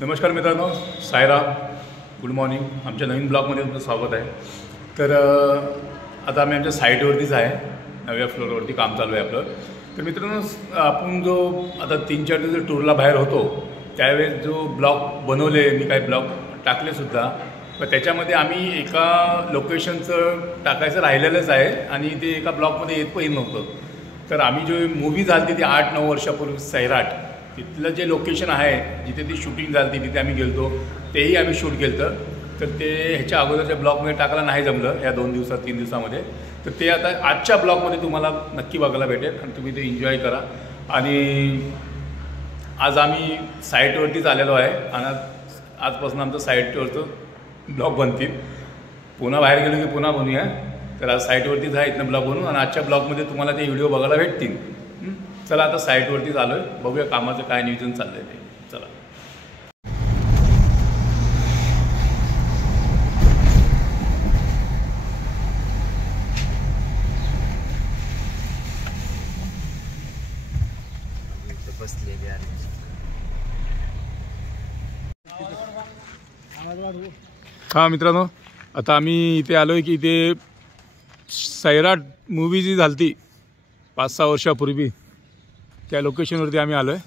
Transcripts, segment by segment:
नमस्कार मित्रांनो, Sairam, good morning. आमच्या नवीन ब्लॉगमध्ये तुमचं स्वागत आहे. तर आता आम्ही आमच्या साईटवरतीच आहे, नव्या फ्लोअरवरती काम चालू आहे आपलं. तर मित्रांनो, आपण जो आता 3-4 दिवस टूरला बाहेर होतो त्यावेळेस जो ब्लॉग बनवले, मी काही ब्लॉग टाकलेसुद्धा, पण त्याच्यामध्ये आम्ही एका लोकेशनचं टाकायचं राहिलेलंच आहे आणि ते एका ब्लॉगमध्ये येत पण नव्हतं. तर आम्ही जो मूवी झाली ती 8-9 वर्षापूर्वी सैराट, तिथलं जे लोकेशन आहे जिथे ती शूटिंग झाली तिथे आम्ही गेलो, तेही आम्ही शूट केलं. तर ते ह्याच्या अगोदरच्या ब्लॉगमध्ये टाकायला नाही जमलं या 2 दिवसात 3 दिवसामध्ये. तर ते आता आजच्या ब्लॉगमध्ये तुम्हाला नक्की बघायला भेटेल आणि तुम्ही ते एन्जॉय करा. आणि आज आम्ही साईटवरतीच आलेलो आहे आणि आजपासून आमचं साईटवरचं ब्लॉग बनतील. पुन्हा बाहेर गेलो की पुन्हा बनवूया. तर आज साईटवरतीच आहे, इथनं ब्लॉग बनवून आणि आजच्या ब्लॉगमध्ये तुम्हाला ते व्हिडिओ बघायला भेटतील. चला आता साईटवरतीच आलो आहे, बघूया कामाचं काय नियोजन चाललं आहे ते. चला. हां मित्रांनो, आता आम्ही इथे आलो आहे की इथे सैराट मूवी जी झाली ती 5-6 वर्षापूर्वी, त्या लोकेशनवरती आम्ही आलो आहे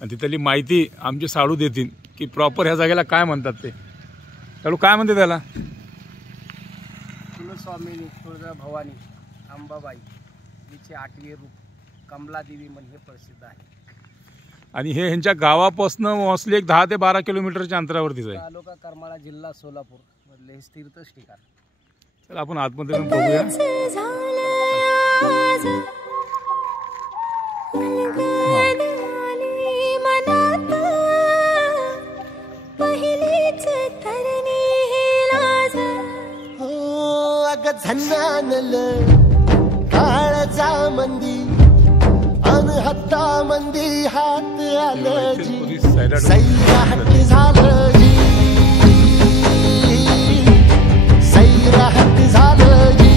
आणि तिथली माहिती आमचे साडू देतील की प्रॉपर ह्या जागेला काय म्हणतात. ते साडू काय म्हणते त्याला? कुलस्वामिनी तुळजा भवानी अंबाबाई हिचे 8वे रूप कमलादेवी म्हणजे प्रसिद्ध आहे. आणि हे ह्यांच्या गावापासून मोस्टली एक 10 ते 12 किलोमीटरच्या अंतरावरतीच आहे. तालुका करमाळा, जिल्हा सोलापूर मधले तीर्थच ठिकाण. चला आपण आतमध्ये जाऊन बघूया. झन्नानल काळजा मंदी अन हत्ता मंदी हात आलं जी सैराट झालं जी, सैराट झालं जी, सैराट झालं जी.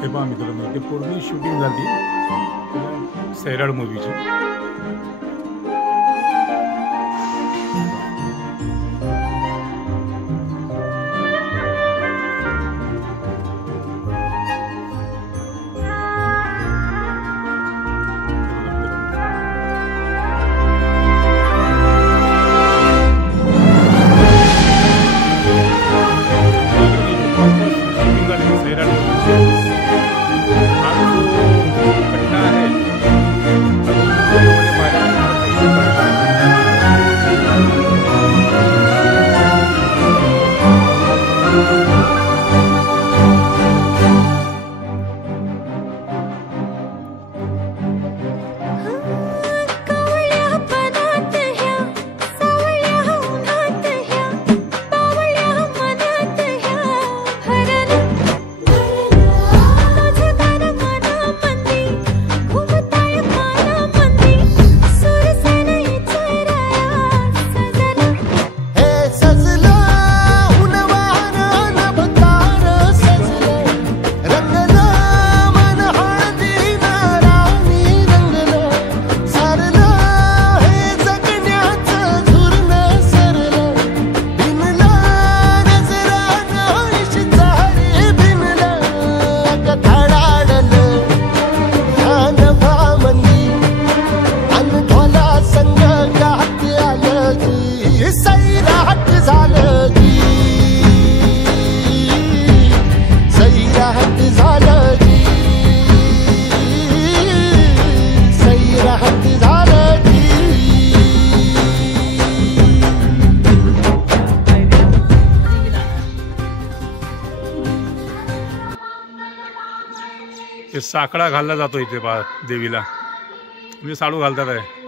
हे पहा मित्रांनो, ते पूर्ण शूटिंग झाली सैराट मूवीची. हा जो पट्टा आहे साकडा घालला जातो इथे देवीला, म्हणजे साडू घालतात आहे.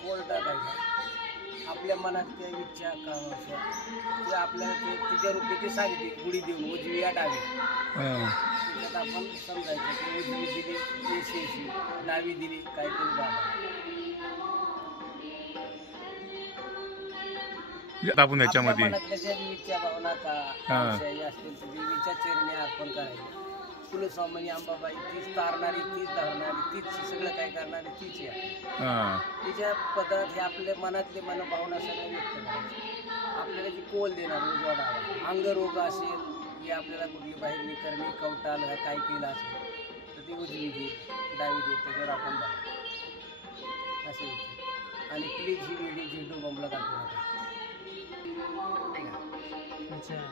कोल टाकायचा आपल्या मनात त्या इच्छा ते आपल्याला ते तिच्या रूपी ते सांगते गुढी देऊन उजवी या डावी. त्याच्यात आपण समजायचं की उजवी दिली अशी डावी दिली काहीतरी बाबा. आपण याच्यामध्ये त्याच्या इच्छा भावना का असतील देवीच्या चरणी अर्पण करायचं. कुलस्वामिनी अंबाबाई तीच तारणारी तीच धरणारी तीच सगळं काय करणारी तीच आहे. तिच्या पदार्थ हे आपल्या मनातले मनोभावना सगळ्या व्यक्त करायचे. आपल्याला ती कोल देणार उजवा डावा. अंगरोग असेल की आपल्याला कुठली बाहेर निकरणी कवटाल काय केलं असेल तर ती उजवी देईल डावी देईल त्याच्यावर आपण बघा असे होते. आणि प्लीज ही व्हिडिओ झेंडू बॉम्बला टाकू नका.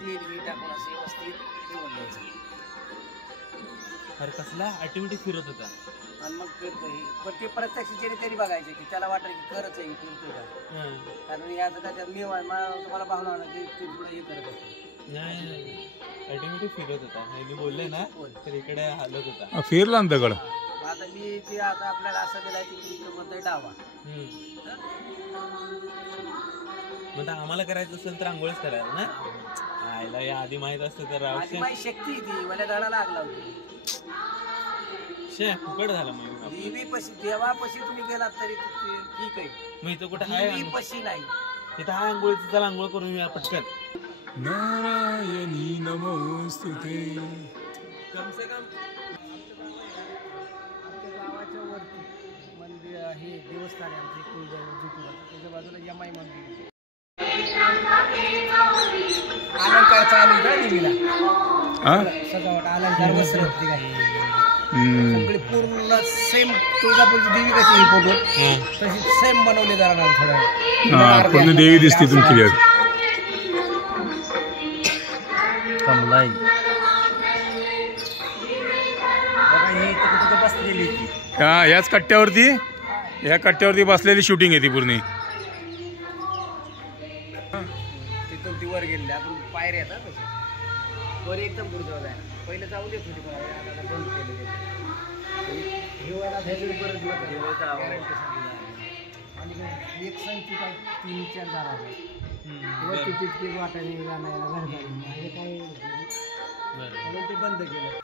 तेल मी टाकून असं व्यवस्थित ठेवून द्यायचं. अरे कसला ॲक्टिव्हिटी फिरत होता आणि मग फिरतोय पण ते प्रत्यक्ष तरी बघायचे की त्याला वाटलं की खरंच आहे फिरतोय का. कारण याचं काय मी तुम्हाला भावना होणार की ते पुढे हे करत होते. नाही ॲक्टिव्हिटी फिरत होता. मी बोलले ना तर इकडे हालत होता. फिरला ना दगड. आता मी ते आता आपल्याला असं दिलाय की तुमचं म्हणतोय डावा. मग आम्हाला करायचं असेल तर आंघोळच करायला ना. आयला या आधी माहित असतं तर माझी शक्ती ती मला झाडाला लागला होती. फुकट झालं मग. देवीपाशी देवापाशी तुम्ही गेलात तरी ठीक आहे. मग इथं कुठं आहे देवीपाशी नाही इथं हा आंघोळीचं चला आंघोळ करून येऊया पटकन. नारायणी नमोस्तुते. कम से कम आमच्या गावाच्या वरती मंदिर हे देवस्थान आहे आमचे कुलदेव त्याच्या बाजूला यमाई मंदिर. अलंकार चालू का देवीला सजावट अलंकार वस्त्र होती काय सगळी पूर्ण सेम तुळजापूरची देवी कशी फोटो तशी सेम बनवली जाणार थोड्या पूर्ण देवी दिसते तुम क्लिअर. कमलाई बघा ही तिथे बसलेली होती. याच कट्ट्यावरती ह्या कट्ट्यावरती बसलेली शूटिंग आहे ती पूर्ण. तिथून ती वर गेलेली आपण पायऱ्या येतात तसं वर एकदम दूर जाऊ जायला पहिले जाऊ देत होती मला आता बंद केलेली. हिवाळा भेटून परत आणि एक संख्या काय 3-4 जाणार तितकी वाटाणे जाणायला घरदारी म्हणजे काय म्हणून ते बंद केलं.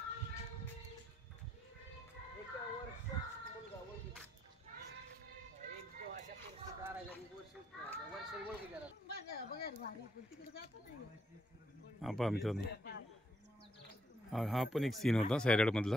पहा मित्रांनो हा पण एक सीन होता सैराट मधला.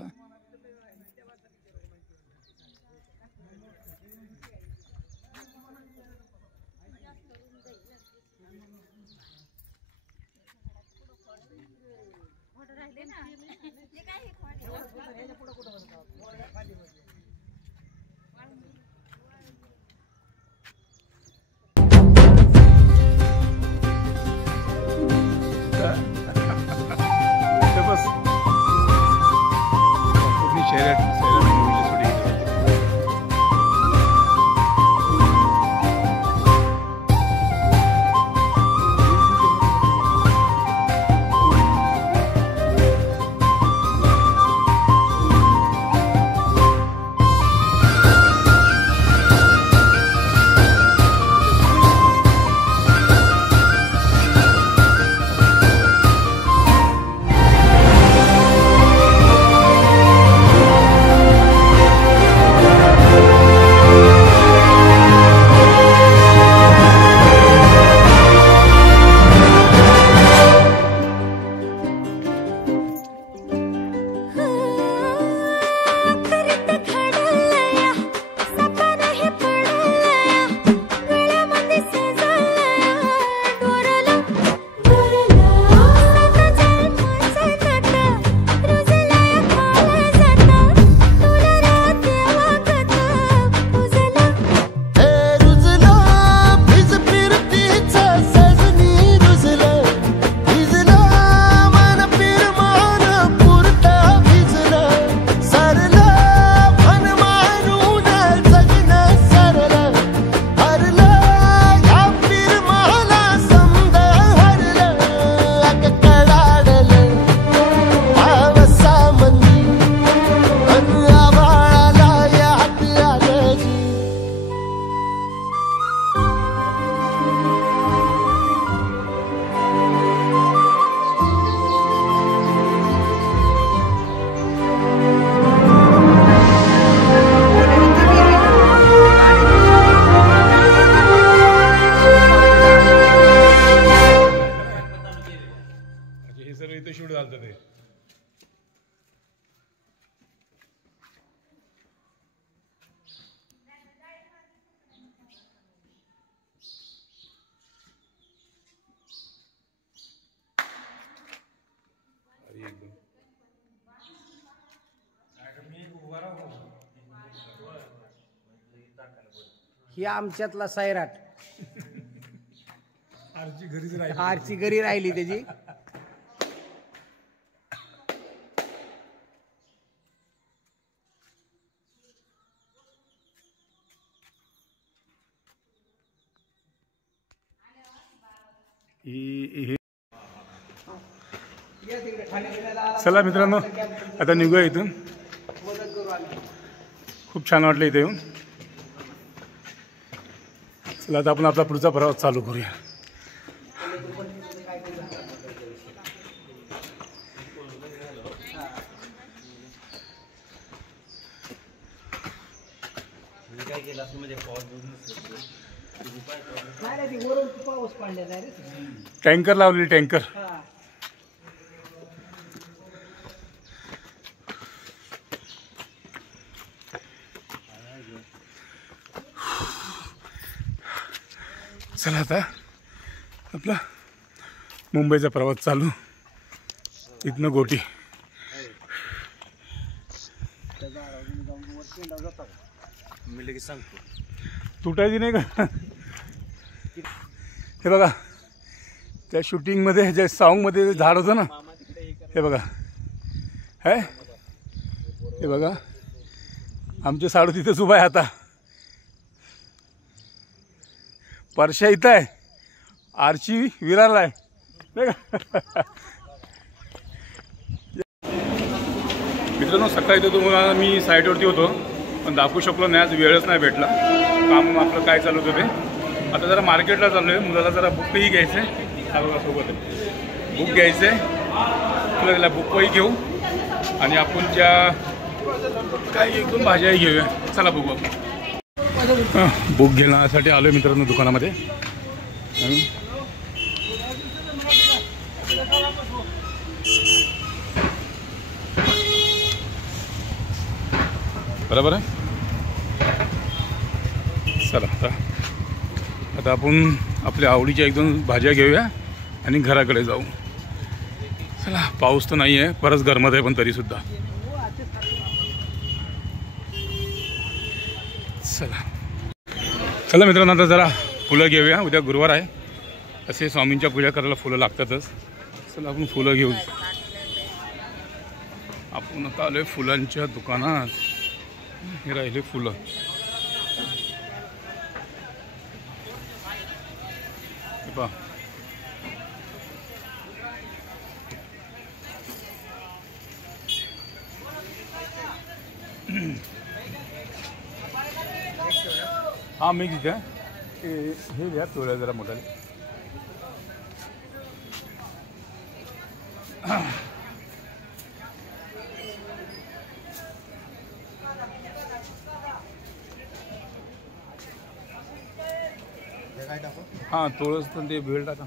ही आमच्यातला सैराट आरची घरीच राहिली. आरची घरी राहिली त्याची. चला मित्रांनो आता निघूया इथून. खूप छान वाटलं इथे येऊन. चला आता आपण आपला पुढचा प्रवास चालू करूया. काय केलं असं म्हणजे पाऊस पडलेला रे. टँकर लावलेली टँकर. चला आता आपला मुंबईचा प्रवास चालू. इथनं गोटी. मी लगेच सांगतो. तुटायची नाही का? हे बघा त्या शूटिंगमध्ये ज्या सॉन्गमध्ये जे झाड होतं ना, हे बघा हे बघा आमचे साडू तिथेच उभा आहे. आता परश्या इथं आहे, आरची विरारला आहे नाही का? मित्रांनो सकाळी तर तुम्हाला मी साईटवरती होतो पण दाखवू शकलो नाही, आज वेळच नाही भेटला. काम आपलं काय चालू होतं ते. आता जरा मार्केटला चाललो आहे. मुलाला जरा बुकही घ्यायचं आहे. चालू सोबत आहे, बुक घ्यायचं आहे. तुला बुकही घेऊ आणि आपण ज्या काही 1-2 भाज्याही घेऊया. चला बघू आपण. बुक घेण्यासाठी आलो आहे मित्रांनो दुकानामध्ये. बरोबर आहे. चला आता आपण आपल्या आवडीच्या 1-2 भाज्या घेऊया आणि घराकडे जाऊ. चला पाऊस तर नाही आहे, बरंच गरमत आहे पण तरीसुद्धा. चला मित्रांनो आता जरा फुलं घेऊया. उद्या गुरुवार आहे, असे स्वामींच्या पूजा करायला फुलं लागतातच. चला आपण फुलं घेऊ. आपण आता आलोय फुलांच्या दुकानात. हे राहिले फुलं. हे पहा हा मिक्स द्या. हे घ्या थोड्या जरा मोठ्याने. हां थोडंसं तर ते भेळ टाका.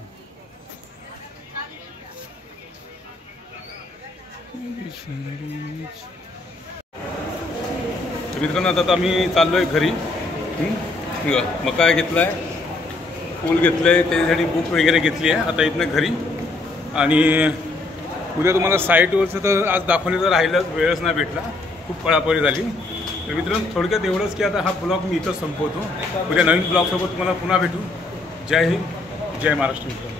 मित्रांनो आता आम्ही चाललो आहे घरी. मका घेतला आहे, फूल घेतलं आहे, त्याच्यासाठी बुक वगैरे घेतली आहे. आता इथनं घरी. आणि उद्या तुम्हाला साईटवरचं तर आज दाखवणे तर राहिलंच, वेळच नाही भेटला, खूप पळापळी झाली. तर मित्रांनो थोडक्यात एवढंच की आता हा ब्लॉग मी इथंच संपवतो. उद्या नवीन ब्लॉगसोबत तुम्हाला पुन्हा भेटू. जय हिंद, जय महाराष्ट्र मित्रांनो.